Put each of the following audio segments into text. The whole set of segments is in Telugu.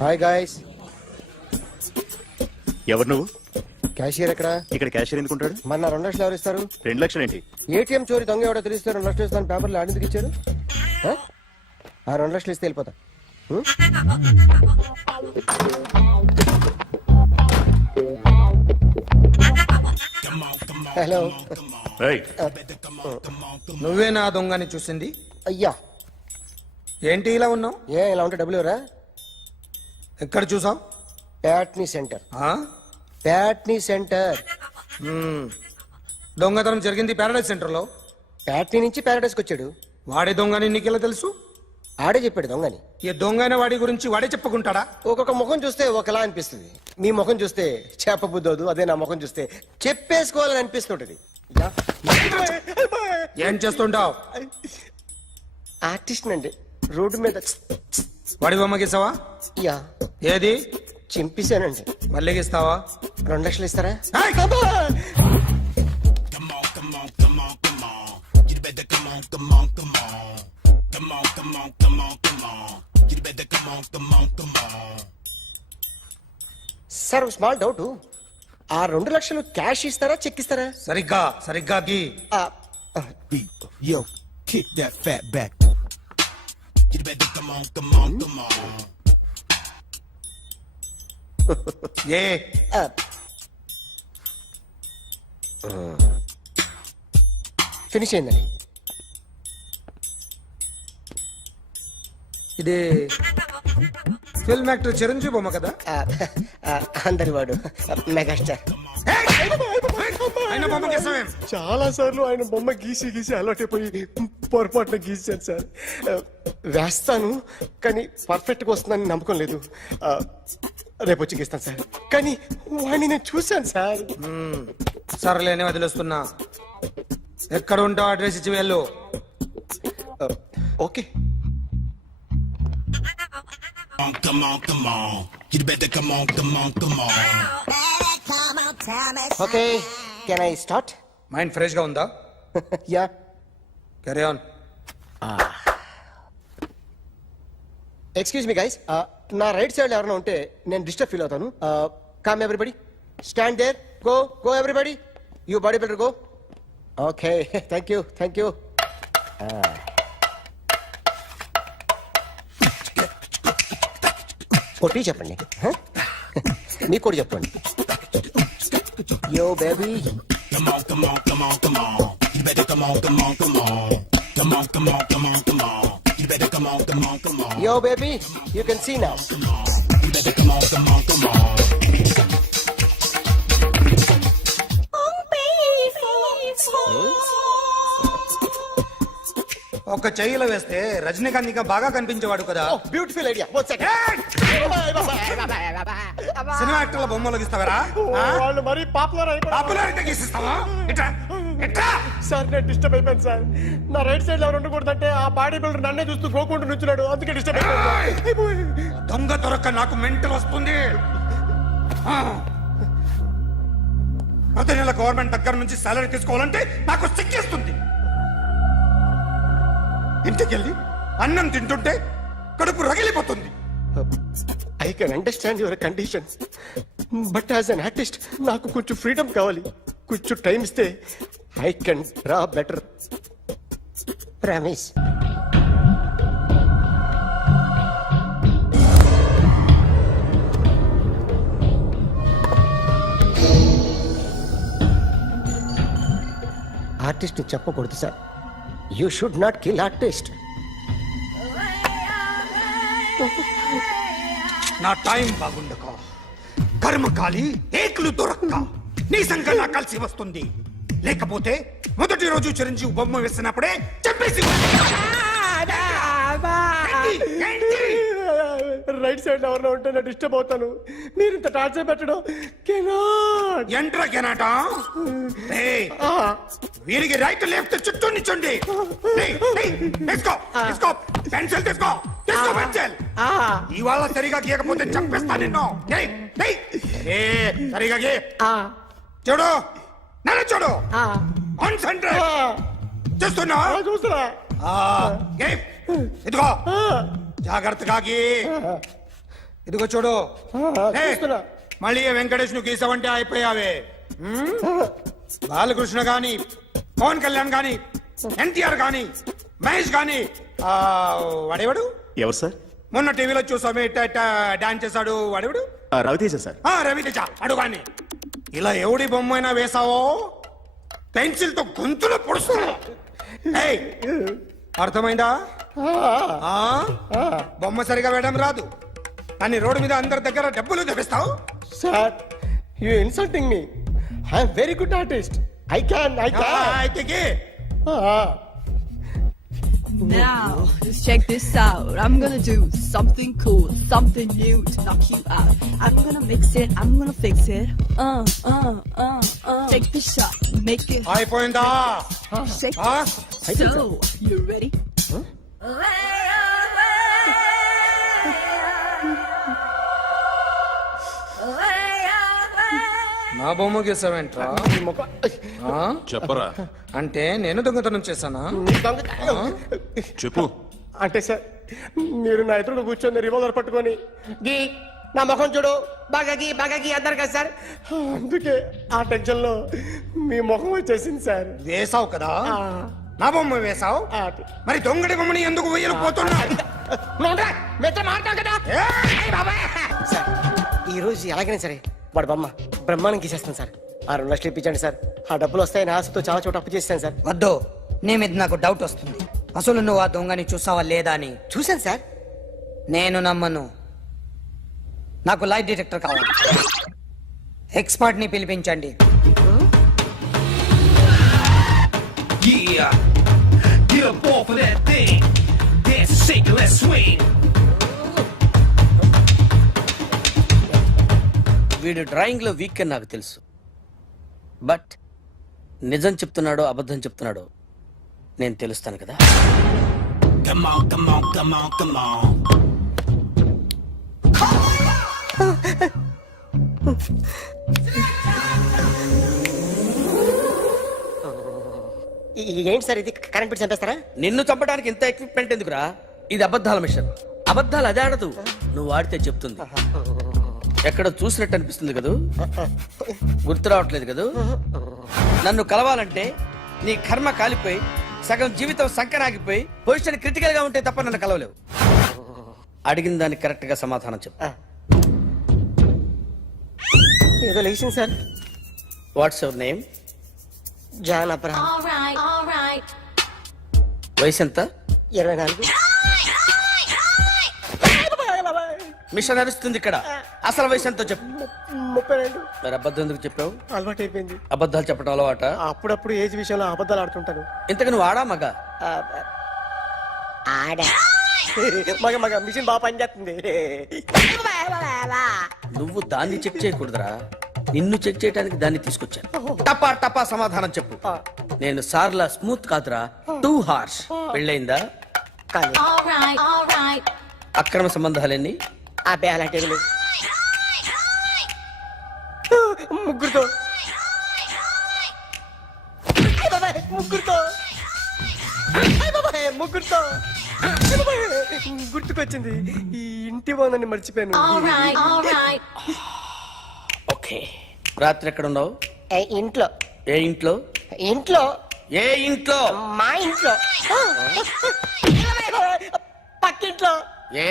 Hi guys. ఎవరు నువ్వు? క్యాషియర్ ఎక్కడ? ఇక్కడ క్యాషియర్ ఎందుకుంటాడు? మన 2 లక్షలు ఎవరు ఇస్తారు? 2 లక్షలు ఏంటి? ఏటీఎం చోరీ దొంగ ఎవడో తెలిస్తే 2 లక్షలు ఇస్తాను పేపర్లు ఆడిందుకు ఇచ్చారు. ఆ 2 లక్షలు ఇస్తే వెళ్ళిపోతా. హలో. ఏయ్, నువ్వే నా దొంగని చూసింది? అయ్యా, ఏంటి ఇలా ఉన్నావు? ఇలా ఉంటే డబ్బులు ఎవరా? ఎక్కడ చూసావు? ప్యాట్నీ సెంటర్. ప్యాట్నీ సెంటర్. దొంగతనం జరిగింది ప్యారడైజ్ సెంటర్ లో. ప్యాట్నీ నుంచి ప్యారడైస్కి వచ్చాడు. వాడే దొంగని నీకెలా తెలుసు? ఆడే చెప్పాడు దొంగని. ఈ దొంగైన వాడి గురించి వాడే చెప్పుకుంటాడా? ఒక్కొక్క ముఖం చూస్తే ఒకలా అనిపిస్తుంది. మీ ముఖం చూస్తే చెప్పబుద్దోదు, అదే నా ముఖం చూస్తే చెప్పేసుకోవాలని అనిపిస్తుంటది. ఏం చేస్తుంటావు? ఆర్టిస్ట్ అండి. రోడ్డు మీద వాడి బొమ్మ గీసావా? యా, ఏది? చింపేశానండి. మళ్ళీ గీస్తావా? 2 లక్షలు ఇస్తారా? Sir, small doubt. ఆ 2 లక్షలు క్యాష్ ఇస్తారా, చెక్ ఇస్తారా? సరిగ్గా గీ. Yo, kick that fat back. You better come on. A finish అయిందండి. ఇది ఫిల్మ్ యాక్టర్ చిరంజీవి బొమ్మ కదా? అందరి వాడు మెగాస్టార్. ఆయన బొమ్మ గీసావేం? చాలా సార్లు ఆయన బొమ్మ గీసి అలవాటైపోయి పొరపాటున గీసాను సార్. వేస్తాను కానీ పర్ఫెక్ట్ గా వస్తుందని నమ్మకం లేదు. రేపు వచ్చి గీస్తాను సార్. కానీ వాడిని నేను చూశాను సార్. సర్లేని వదిలేస్తున్నా. ఎక్కడ ఉంటావు అడ్రస్ ఇచ్చి వెళ్ళు. Okay. Come on. You better come on. Okay, can I start? Mind fresh గా ఉందా? Yeah. Carry on. Excuse me guys, నా రైట్ సైడ్ ఎవరైనా ఉంటే నేను డిస్టర్బ్ ఫీల్ అవుతాను. Come everybody, stand there, go everybody, you body builder go. Okay, thank you. కొట్టి చెప్పండి. మీకు కూడా చెప్పండి. Yo baby. Come on. You better come on. Come on. You better come on. Yo, baby, you can see now. You better come on. ఒక చెయ్యిలో వేస్తే రజనీకాంత్ ఇంకా బాగా కనిపించేవాడు కదా. Beautiful idea. సినిమా యాక్టర్ల బొమ్మలు గీస్తావరా? వాళ్ళు మరీ పాపులారిటీ గీసిస్తావా? సార్, నేను డిస్టర్బ్ అయిపోయాను సార్. నా రైట్ సైడ్ ఎవరు ఉండకూడదంటే ఆ బాడీ బిల్డర్ నన్నే చూస్తూ గోకుంటూ నుంచున్నాడు, అందుకే డిస్టర్బ్ అయిపోయాను. దొంగ దొరక్క నాకు మెంటల్ వస్తుంది. ప్రతి నెల గవర్నమెంట్ దగ్గర నుంచి సాలరీ తీసుకోవాలంటే నాకు సిగ్గేస్తుంది. ఇంటికెళ్ళి అన్నం తింటుంటే కడుపు రగిలిపోతుంది. I can understand your conditions, but as an artist నాకు కొంచెం ఫ్రీడమ్ కావాలి. కొంచెం టైం ఇస్తే I can draw better. Promise. Artist చెప్పకూడదు sir. You should not kill artist. నా టైం బాగుండక కర్మకాలి ఏకులు దొరక్క నీ సంఖ్య నా కలిసి వస్తుంది. లేకపోతే మొదటి రోజు చిరంజీవి బొమ్మ వేసినప్పుడే చెప్పేసి రైట్ సైడ్ ఎవరిలో ఉంటే నేను డిస్టర్బ్ అవుతాను. మీరు ఇంత టార్చర్ పెట్టడం ఎంట్రా కెనాట. వీరికి రైట్ లెఫ్ట్ చుట్టూ నిచ్చండి. పెన్సిల్ తీసుకో. ఇవాళ సరిగా గీయకపోతే చంపేస్తా నిన్ను. సరిగా గీ. చూడు, నన్ను చూడు. కాన్సంట్రేట్ చూస్తున్నా. ఇదిగో జాగ్రత్తగా గీ. ఇదిగో చూడు లే. చూస్తున్నా. మళ్ళీ ఏ వెంకటేష్ ను గీసావంటే అయిపోయావే బాలకృష్ణ గాని పవన్ కళ్యాణ్ గాని ఎన్టీఆర్ గాని మహేష్ గాని వాడేవాడు ఎవరు సార్? మొన్న టీవీలో చూసామే డాన్స్ చేశాడు వాడేవాడు రవితేజ సార్. రవితేజ అడుగాని ఇలా ఎవడి బొమ్మ అయినా వేసావో పెన్సిల్ తో గొంతులో పొడుస్తావు ఏయ్, అర్థమైందా ఆ? బొమ్మ సరిగా వేయడం రాదు కానీ రోడ్డు మీద అందరి దగ్గర డబ్బులు తెప్పిస్తావు sir you insulting me I am very good artist I can అయితే Now, just check this out. I'm gonna do something cool, something new to knock you out. I'm gonna mix it, I'm gonna fix it. Take the shot, make it అయిపోయిందా shake. ఆ? So, you ready? నా బొమ్మ గీసావేంట్రా చెప్పరా. అంటే నేను దొంగతనం చేశానా చెప్పు. అంటే సార్ మీరు నా ఎదురుగా కూర్చొని రివాల్వర్ పట్టుకొని గీ నా ముఖం చూడు బాగా గీ అన్నారు కదా సార్ అందుకే ఆ టెన్షన్ లో మీ ముఖం వచ్చేసింది సార్ వేసావు కదా నా బొమ్మ వేసావు మరి దొంగడి బొమ్మని ఎందుకు వేయలు పోతున్నా సార్ ఈ రోజు ఎలాగైనా సరే వాడు బొమ్మ బ్రహ్మాండం గీసేస్తాను సార్ 6 లక్షలు ఇప్పించండి సార్ ఆ డబ్బులు వస్తాయని ఆశతో చాలా చోట అప్పు చేస్తాను సార్ వద్దు నీ మీద నాకు డౌట్ వస్తుంది అసలు నువ్వు ఆ దొంగని చూసావా లేదా అని చూశాను సార్ నేను నమ్మను నాకు లైట్ డిటెక్టర్ కావాలి ఎక్స్పర్ట్ ని పిలిపించండి Yeah, get up off of that thing. Dance and shake and let's swing. వీడు డ్రాయింగ్ లో వీక్ అని నాకు తెలుసు బట్ నిజం చెప్తున్నాడో అబద్ధం చెప్తున్నాడో నేను తెలుస్తాను కదా. Come on, come on, come on, come on. ఏంటి సార్ ఇది కరెంట్ బిల్ చంపేస్తారా నిన్ను చంపడానికి ఇంత ఎక్విప్మెంట్ ఎందుకురా? ఇది అబద్ధాల మిషన్. అబద్ధాలు అదే ఆడదు, నువ్వు ఆడితే చెప్తుంది. ఎక్కడ చూసినట్టు అనిపిస్తుంది కదూ, గుర్తు రావట్లేదు కదూ. నన్ను కలవాలంటే నీ కర్మ కాలిపోయి సగం జీవితం సంకనాగిపోయి పొజిషన్ క్రిటికల్ గా ఉంటే తప్ప నన్ను కలవలేవు. అడిగిన దానికి కరెక్ట్ గా సమాధానం చెప్పు. ఏదో లేచింది sir what's your name? John Abraham All right. వయసు ఎంత? 24 మిషన్ నడుస్తుంది ఇక్కడ. అసలు వయసు ఎంతో చెప్పు. 32 మరి అబద్ధం ఎందుకు చెప్పావు? అలవాటు అయిపోయింది అబద్ధాలు చెప్పడం అలవాట? అప్పుడప్పుడు ఏజ్ విషయంలో అబద్ధాలు ఆడుతుంటాను ఇంతకు నువ్వు ఆడా మగ? ఆడా మగ మిషన్ బాగా పనిచేస్తుంది నువ్వు దాన్ని చెక్ చేయకూడదురా, నిన్ను చెక్ చేయడానికి దాన్ని తీసుకొచ్చాను. టపా టపా సమాధానం చెప్పు. నేను సార్లా స్మూత్ కాదురా, టూ హార్ష్. పెళ్ళయిందా? కానీ All right. అక్రమ సంబంధాలన్నీ? అబ్బే అలాంటివి లేవు. ముగ్గురుతో ముగ్గురుతో గుర్తుకొచ్చింది. ఈ ఇంటి వాళ్ళని మర్చిపోయాను. All right. ఓకే. రాత్రి ఎక్కడ ఉన్నావు? ఇంట్లో ఏ ఇంట్లో? ఇంట్లో ఏ ఇంట్లో? మా ఇంట్లో పక్కింట్లో. ఏ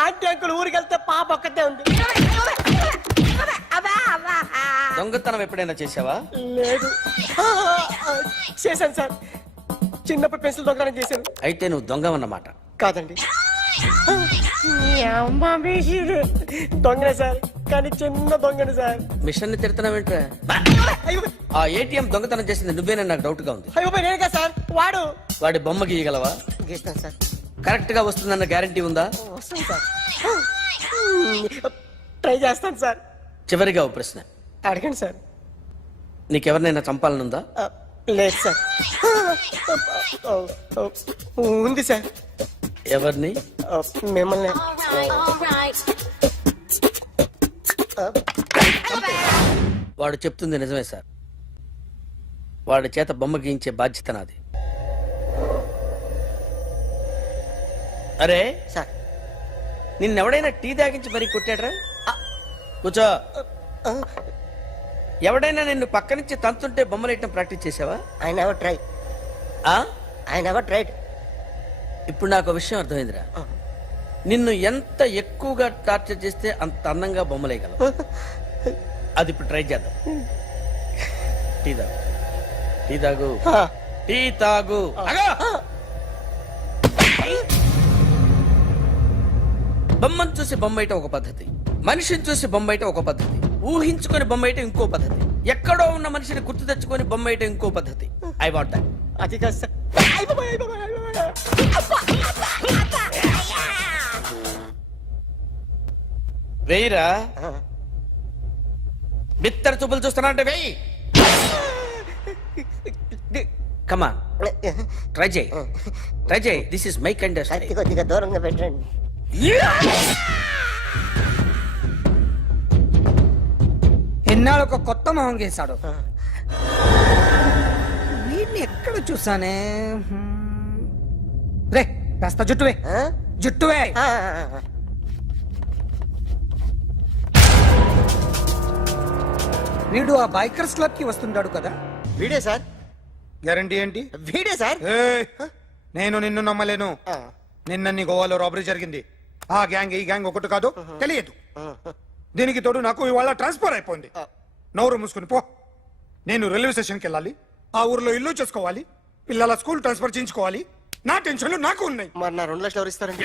ఆంటీ అంకుల్ ఊరికి వెళ్తే పాప ఒక్కతే ఉంది. దొంగతనం ఎప్పుడైనా చేసావా? లేదు చేశాను సార్, చిన్నప్పుడు పెన్సిల్ దొంగతనం చేశాను. అయితే నువ్వు దొంగవన్నమాట. కాదండి దొంగనే సార్, కానీ చిన్న దొంగని సార్. మిషన్ ని తిడుతున్నావేంట్రా? అయ్యో ఆ ఏటీఎం దొంగతనం చేసింది నువ్వేనని నాకు డౌట్ గా ఉంది. అయ్యో నేను కదా సార్, వాడు వాడి బొమ్మ గీయగలవా? గీస్తాను సార్. కరెక్ట్ గా వస్తుందన్న గ్యారంటీ ఉందా? వస్తాను సార్, ట్రై చేస్తాను సార్. చివరిగా ఓ ప్రశ్న అడగండి సార్. నీకెవరినైనా చంపాలనుందా? లేదు సార్. ఉంది సార్. ఎవరిని? మిమ్మల్ని. All right. వాడు చెప్తుంది నిజమే సార్. వాడి చేత బొమ్మ గీయించే బాధ్యత నాది. అరే సార్ నిన్నెవడైనా టీ తాగించి మరీ కొట్టాడ్రా కూర్చో. ఎవడైనా నిన్ను పక్క నుంచి తంతుంటే బొమ్మలేయటం ప్రాక్టీస్ చేసావా? I never try. ఆ? I never tried. ఇప్పుడు నాకు ఒక విషయం అర్థమైందిరా. నిన్ను ఎంత ఎక్కువగా టార్చర్ చేస్తే అంత అందంగా బొమ్మలేయగలవు. అది ఇప్పుడు ట్రై చేద్దాం. టీ తాగు, టీ తాగు, టీ తాగు. ఆగు! బొమ్మను చూసి బొమ్మయటం ఒక పద్ధతి, మనిషిని చూసి బొమ్మయటం ఒక పద్ధతి, ఊహించుకొని బొమ్మయటం ఇంకో పద్ధతి, ఎక్కడో ఉన్న మనిషిని గుర్తు తెచ్చుకొని బొమ్మయటం ఇంకో పద్ధతి. I want that. అది కాదు సార్. వెయ్యిరా. బిత్తర చూపులు చూస్తున్నా అంటే వెయ్యి. కమాన్, ట్రై చేయి, ట్రై చేయి. This is my kind of style. కొద్దిగా దూరంగా పెట్టండి. ఎన్నాళ్ళు ఒక కొత్త మొహం గీశాడు. వీడిని ఎక్కడ చూసానే? రే కాస్త జుట్టువే, జుట్టువే. వీడు ఆ బైకర్స్ క్లబ్ కి వస్తుంటాడు కదా? వీడే సార్, గ్యారంటీ ఏంటి? వీడే సార్. ఏయ్, నేను నిన్ను నమ్మలేను. నిన్న నీ గోవాలో రాబరీ జరిగింది. ఆ గ్యాంగ్ ఈ గ్యాంగ్ ఒకటి కాదు, తెలియదు. దీనికి తోడు నాకు ఇవాళ ట్రాన్స్ఫర్ అయిపోయింది. నోరు మూసుకుని పో. నేను రైల్వే స్టేషన్కి వెళ్ళాలి, ఆ ఊర్లో ఇల్లు చేసుకోవాలి, పిల్లల స్కూల్ ట్రాన్స్ఫర్ చేయించుకోవాలి. నా టెన్షన్లు నాకు ఉన్నాయి. మరి నా 2 లక్షలు ఎవరు ఇస్తారండి?